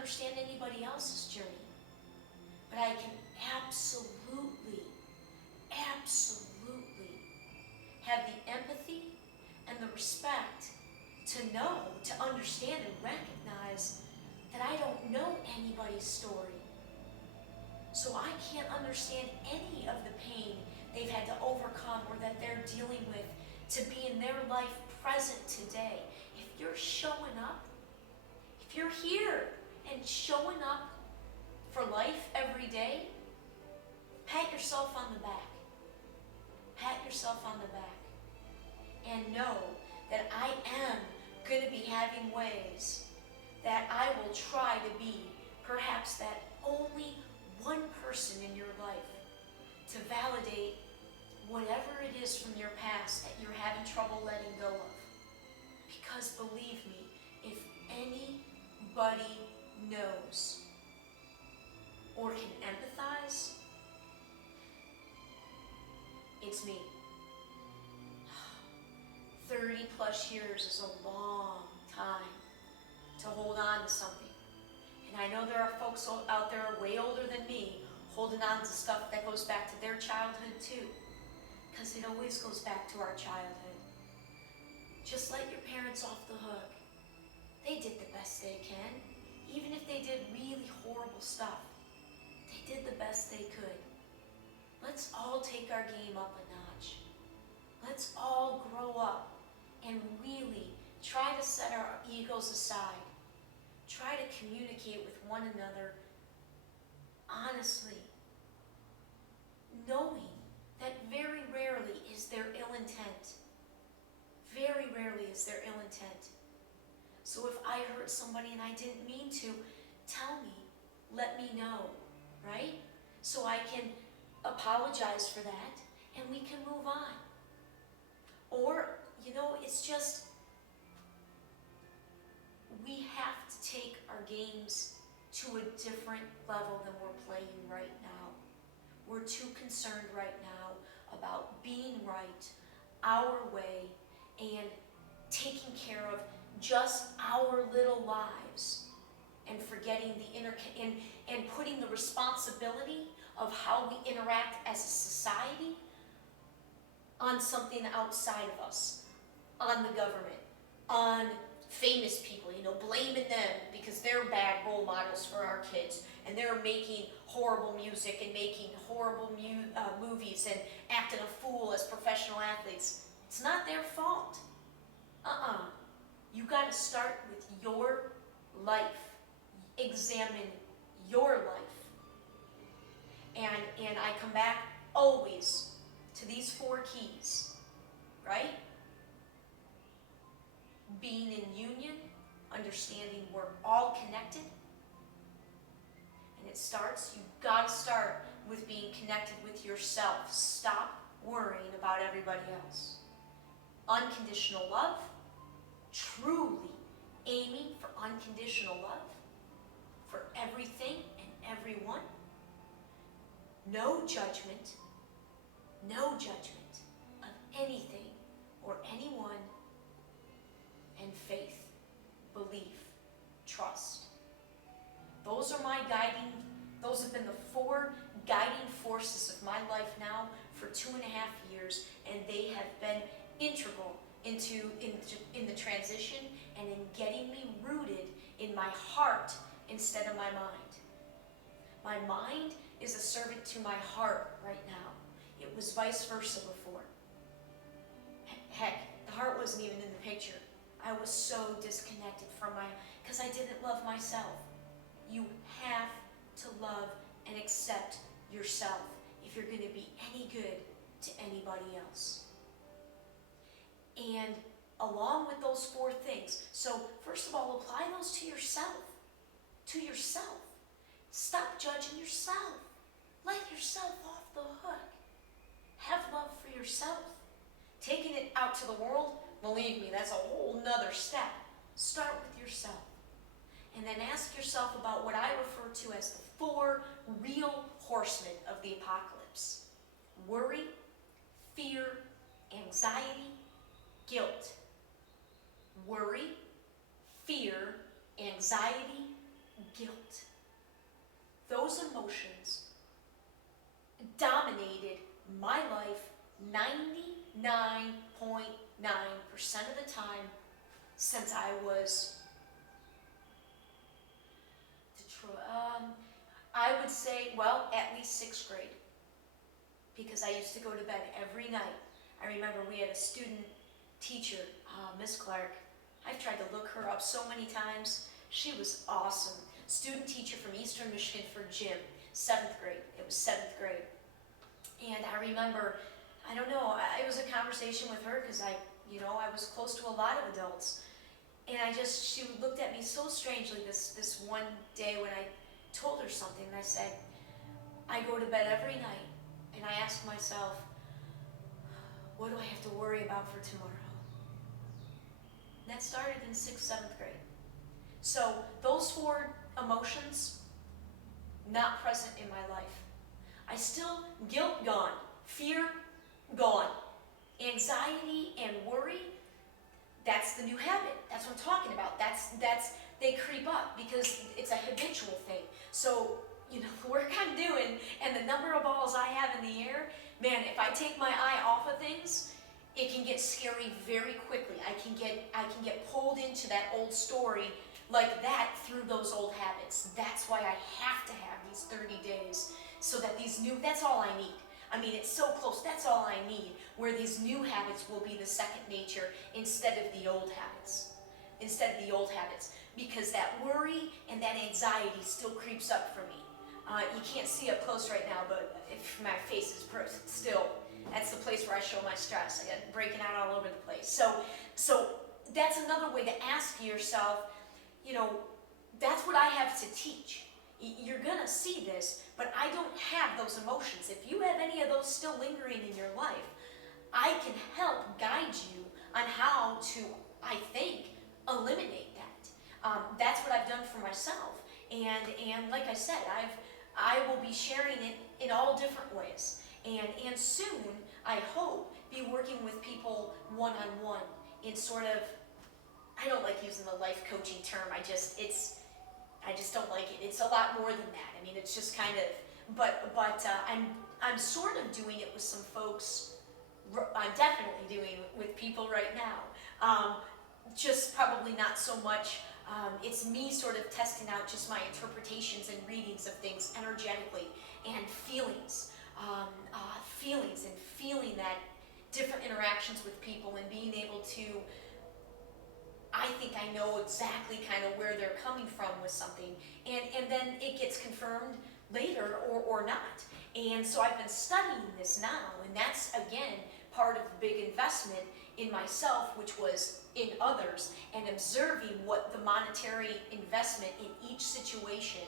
understand anybody else's journey, but I can absolutely have the empathy and the respect to know, to understand and recognize that I don't know anybody's story. So I can't understand any of the pain they've had to overcome or that they're dealing with to be in their life present today. If you're showing up, if you're here and showing up for life every day, pat yourself on the back. Pat yourself on the back. And know that I am going to be having ways that I will try to be perhaps that only one person in your life to validate whatever it is from your past that you're having trouble letting go of. Because believe me, if anybody knows or can empathize, it's me. 30 plus years is a long time to hold on to something. And I know there are folks out there way older than me holding on to stuff that goes back to their childhood too. Because it always goes back to our childhood. Just let your parents off the hook. They did the best they can. Even if they did really horrible stuff, they did the best they could. Let's all take our game up a notch. Let's all grow up and really try to set our egos aside. Try to communicate with one another honestly, knowing that very rarely is there ill intent. Very rarely is there ill intent. So if I hurt somebody and I didn't mean to, tell me, let me know, right? So I can apologize for that and we can move on. Or, it's just, we have to take our games to a different level than we're playing right now. We're too concerned right now about being right, our way, and taking care of just our little lives and forgetting and putting the responsibility of how we interact as a society on something outside of us, on the government, on famous people, blaming them because they're bad role models for our kids and they're making horrible music and making horrible movies and acting a fool as professional athletes. It's not their fault. You got to start with your life. Examine your life. And I come back always to these 4 keys, right? Being in union, understanding we're all connected. And you've got to start with being connected with yourself. Stop worrying about everybody else. Unconditional love, truly aiming for unconditional love for everything and everyone. No judgment of anything or anyone, and faith, belief, trust. Those have been the 4 guiding forces of my life now for 2.5 years, and they have been integral in the transition and in getting me rooted in my heart instead of my mind. My mind is a servant to my heart right now. It was vice versa before. Heck, the heart wasn't even in the picture. I was so disconnected because I didn't love myself. You have to love and accept yourself if you're going to be any good to anybody else. And along with those 4 things, so first of all, apply those to yourself. To yourself. Stop judging yourself. Let yourself off the hook. Have love for yourself. Taking it out to the world, believe me, that's a whole nother step. Start with yourself. And then ask yourself about what I refer to as the 4 real horsemen of the apocalypse. Worry, fear, anxiety, guilt. Worry, fear, anxiety, guilt. those emotions dominated my life 99.9% of the time since I was, I would say, well, at least 6th grade, because I used to go to bed every night. I remember we had a student teacher, Miss Clark. I've tried to look her up so many times. She was awesome. Student teacher from Eastern Michigan for gym, 7th grade. It was 7th grade. And I remember, I don't know, it was a conversation with her because I was close to a lot of adults. And she looked at me so strangely this one day when I told her something, and I said, I go to bed every night and I ask myself, what do I have to worry about for tomorrow? And that started in 6th, 7th grade. So those 4 emotions, not present in my life. I still, guilt gone, fear gone, anxiety and worry, that's the new habit. That's what I'm talking about. They creep up because it's a habitual thing. So, the work I'm doing and the number of balls I have in the air, man, if I take my eye off of things, it can get scary very quickly. I can get pulled into that old story like that through those old habits. That's why I have to have these 30 days so that that's all I need. I mean, it's so close, that's all I need, where these new habits will be the second nature instead of the old habits. Because that worry and that anxiety still creeps up for me. You can't see up close right now, but if my face is still, that's the place where I show my stress. I got it breaking out all over the place. So that's another way to ask yourself, that's what I have to teach. You're gonna see this, but I don't have those emotions. If you have any of those still lingering in your life, I can help guide you on how to, I think, eliminate that. That's what I've done for myself. And like I said, I will be sharing it in all different ways. And soon, I hope, be working with people one-on-one in sort of, I don't like using the life coaching term, I just don't like it. It's a lot more than that. I mean, it's just kind of, but I'm sort of doing it with some folks. I'm definitely doing it with people right now. Just probably not so much. It's me sort of testing out just my interpretations and readings of things energetically and feelings and feeling that different interactions with people and being able to, I think I know exactly kind of where they're coming from with something, and then it gets confirmed later or not. And so I've been studying this now, and that's, again, part of the big investment in myself, which was in others, and observing what the monetary investment in each situation,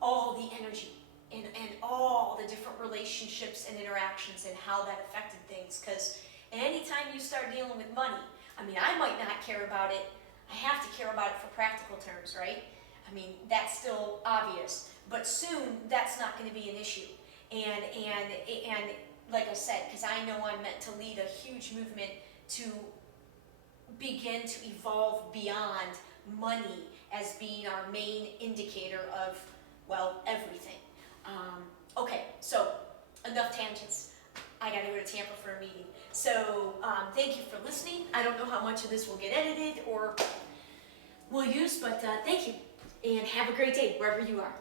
all the energy, and all the different relationships and interactions and how that affected things. Because anytime you start dealing with money, I mean, I might not care about it. I have to care about it for practical terms, right? I mean, that's still obvious. But soon, that's not going to be an issue. And like I said, because I know I'm meant to lead a huge movement to begin to evolve beyond money as being our main indicator of, well, everything. Okay, so enough tangents. I got to go to Tampa for a meeting. So thank you for listening. I don't know how much of this will get edited or will use, but thank you. And have a great day wherever you are.